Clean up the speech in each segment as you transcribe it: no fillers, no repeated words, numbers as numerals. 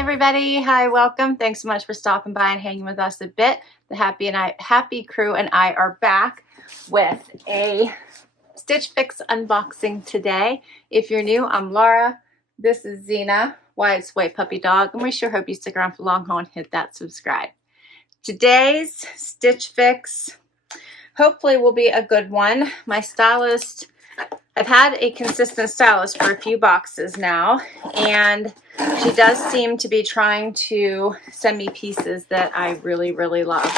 everybody, hi, welcome. Thanks so much for stopping by and hanging with us a bit. The Happy Crew and I are back with a Stitch Fix unboxing today. If you're new, I'm Laura. This is Zena, Wyatt's white puppy dog, and we sure hope you stick around for the long haul and hit that subscribe. Today's Stitch Fix hopefully will be a good one. My stylist, I've had a consistent stylist for a few boxes now, and she does seem to be trying to send me pieces that I really, really love.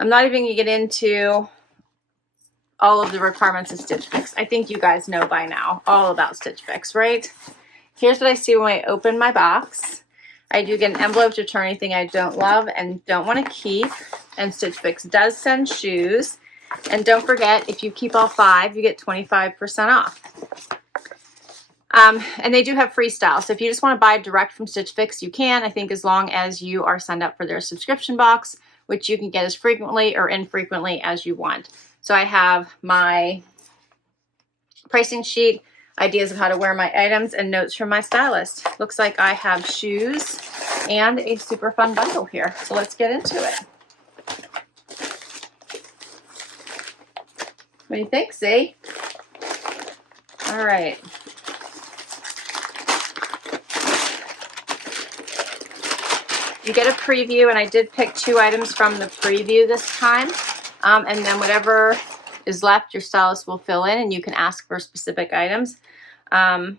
I'm not even going to get into all of the requirements of Stitch Fix. I think you guys know by now all about Stitch Fix, right? Here's what I see when I open my box. I do get an envelope to return anything I don't love and don't want to keep, and Stitch Fix does send shoes. And don't forget, if you keep all 5, you get 25% off. And they do have freestyle. So if you just want to buy direct from Stitch Fix, you can. I think as long as you are signed up for their subscription box, which you can get as frequently or infrequently as you want. So I have my pricing sheet, ideas of how to wear my items, and notes from my stylist. Looks like I have shoes and a super fun bundle here. So let's get into it. What do you think, Z? All right. You get a preview, and I did pick 2 items from the preview this time. And then whatever is left, your stylist will fill in, and you can ask for specific items. I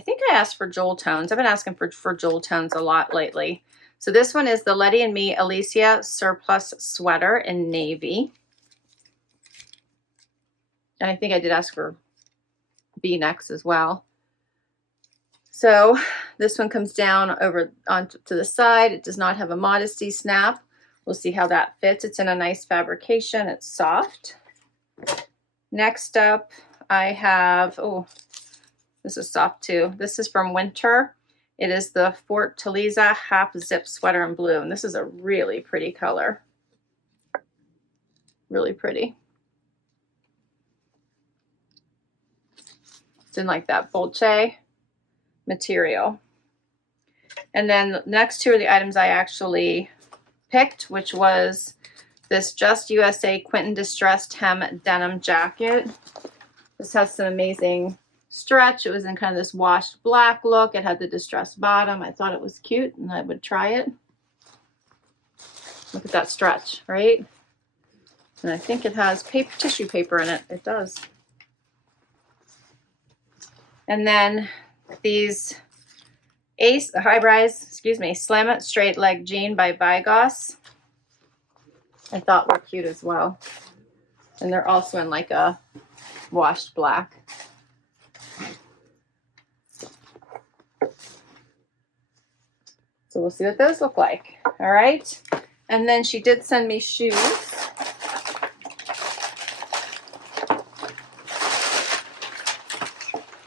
think I asked for jewel tones. I've been asking for jewel tones a lot lately. So this one is the Letty and Me Alesia Surplice Sweater in navy. And I think I did ask for V-necks as well. So this one comes down over onto the side. It does not have a modesty snap. We'll see how that fits. It's in a nice fabrication. It's soft. Next up, I have, oh, this is soft too. This is from Wynter. It is the Fortaleza half zip sweater in blue. And this is a really pretty color. Really pretty. It's in like that bolche material. And then the next 2 are the items I actually picked, which was this Just USA Quinton distressed hem denim jacket. This has some amazing stretch. It was in kind of this washed black look. It had the distressed bottom. I thought it was cute and I would try it. Look at that stretch, right? And I think it has tissue paper in it. It does. And then these high-rise, Slam It Straight Leg Jean by Vigors, I thought were cute as well. And they're also in like a washed black. So we'll see what those look like. All right. And then she did send me shoes.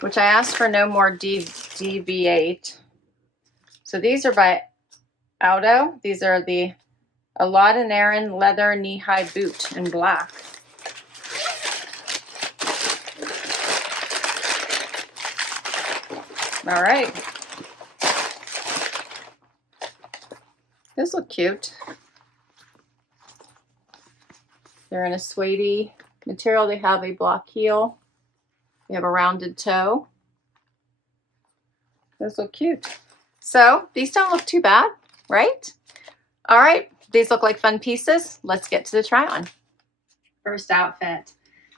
Which I asked for no more DV8. So these are by Aldo. These are the Alodenaryn leather knee-high boot in black. All right. Those look cute. They're in a suede material. They have a block heel. We have a rounded toe. Those look cute. So these don't look too bad, right? All right, these look like fun pieces. Let's get to the try on. First outfit.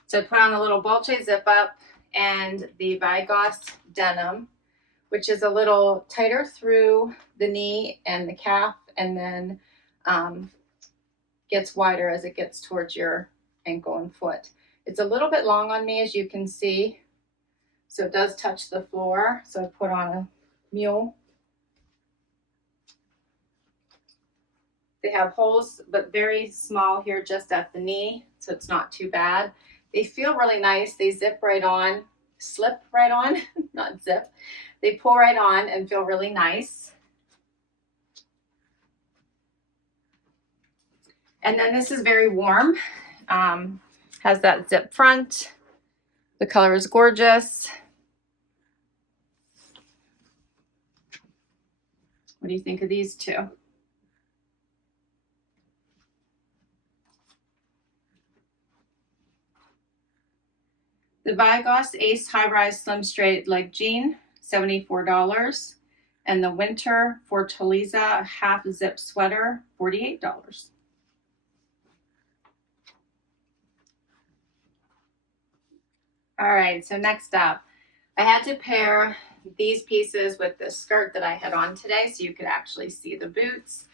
So I put on a little bolche zip up and the Vigors denim, which is a little tighter through the knee and the calf, and then gets wider as it gets towards your ankle and foot. It's a little bit long on me, as you can see, so it does touch the floor. So I put on a mule. They have holes, but very small here just at the knee, so it's not too bad. They feel really nice. They zip right on, slip right on, not zip. They pull right on and feel really nice. And then this is very warm. Has that zip front. The color is gorgeous. What do you think of these two? The Vigors Ace High Rise Slim Straight Leg Jean, $74. And the Wynter Fortaleza Half Zip Sweater, $48. All right, so next up, I had to pair these pieces with the skirt that I had on today so you could actually see the boots.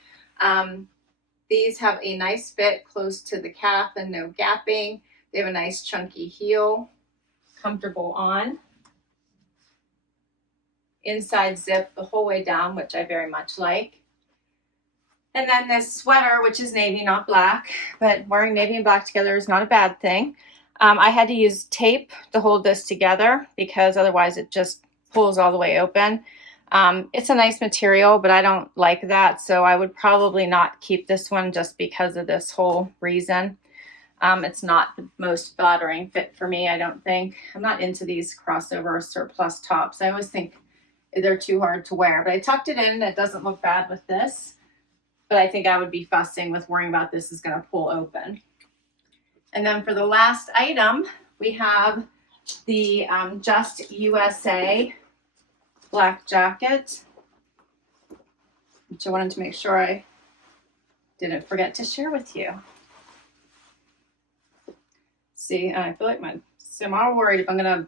These have a nice fit close to the calf and no gapping. They have a nice chunky heel, comfortable on. Inside zip the whole way down, which I very much like. And then this sweater, which is navy, not black, but wearing navy and black together is not a bad thing. I had to use tape to hold this together because otherwise it just pulls all the way open. It's a nice material, but I don't like that, so I would probably not keep this one just because of this whole reason. It's not the most flattering fit for me, I don't think. I'm not into these crossover surplus tops. I always think they're too hard to wear, but I tucked it in. It doesn't look bad with this, but I think I would be fussing with worrying about this is going to pull open. And then for the last item, we have the Just USA black jacket, which I wanted to make sure I didn't forget to share with you. See, I feel like so I'm all worried if I'm going to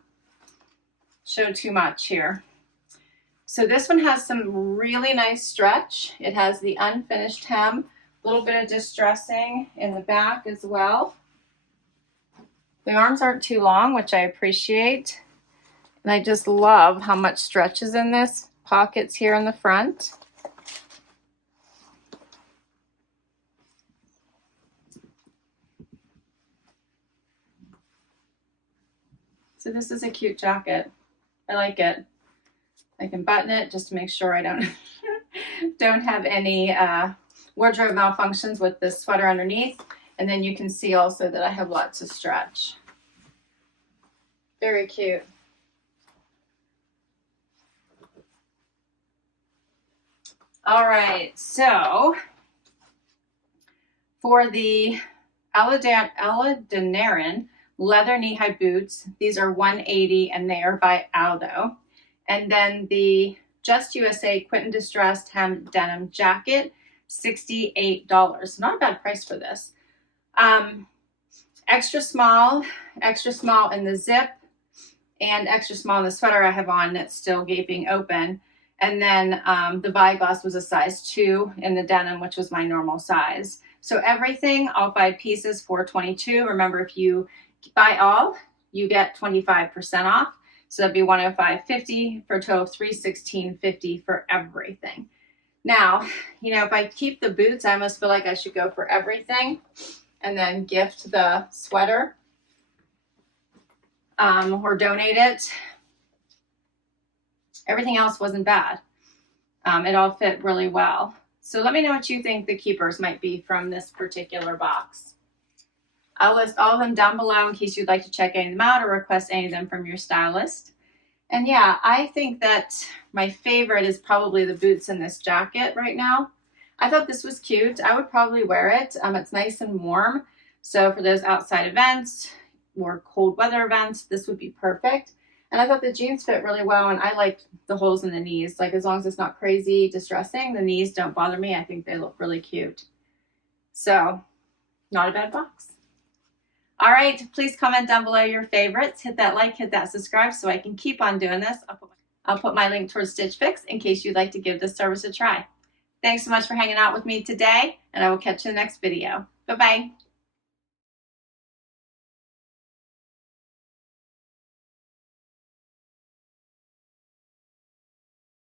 show too much here. So this one has some really nice stretch. It has the unfinished hem, a little bit of distressing in the back as well. The arms aren't too long, which I appreciate. And I just love how much stretch is in this. Pockets here in the front. So this is a cute jacket. I like it. I can button it just to make sure I don't have any wardrobe malfunctions with this sweater underneath. And then you can see also that I have lots of stretch. Very cute. All right, so for the Alodenaryn leather knee-high boots, these are $180 and they are by Aldo. And then the Just USA Quinton Distressed Hem Denim Jacket, $68. Not a bad price for this. Extra small in the zip, and extra small in the sweater I have on that's still gaping open. And then the Vigors was a size 2 in the denim, which was my normal size. So everything, all 5 pieces, $422. Remember, if you buy all, you get 25% off. So that'd be $105.50 for a total of $316.50 for everything. Now, you know, if I keep the boots, I almost feel like I should go for everything and then gift the sweater or donate it. Everything else wasn't bad. It all fit really well. So let me know what you think the keepers might be from this particular box. I'll list all of them down below in case you'd like to check any of them out or request any of them from your stylist. And yeah, I think that my favorite is probably the boots in this jacket right now. I thought this was cute. I would probably wear it. It's nice and warm. So for those outside events or cold weather events, this would be perfect. And I thought the jeans fit really well, and I like the holes in the knees. Like, as long as it's not crazy distressing, the knees don't bother me. I think they look really cute. So, not a bad box. All right, please comment down below your favorites. Hit that like, hit that subscribe so I can keep on doing this. I'll put my link towards Stitch Fix in case you'd like to give this service a try. Thanks so much for hanging out with me today, and I will catch you in the next video. Bye-bye.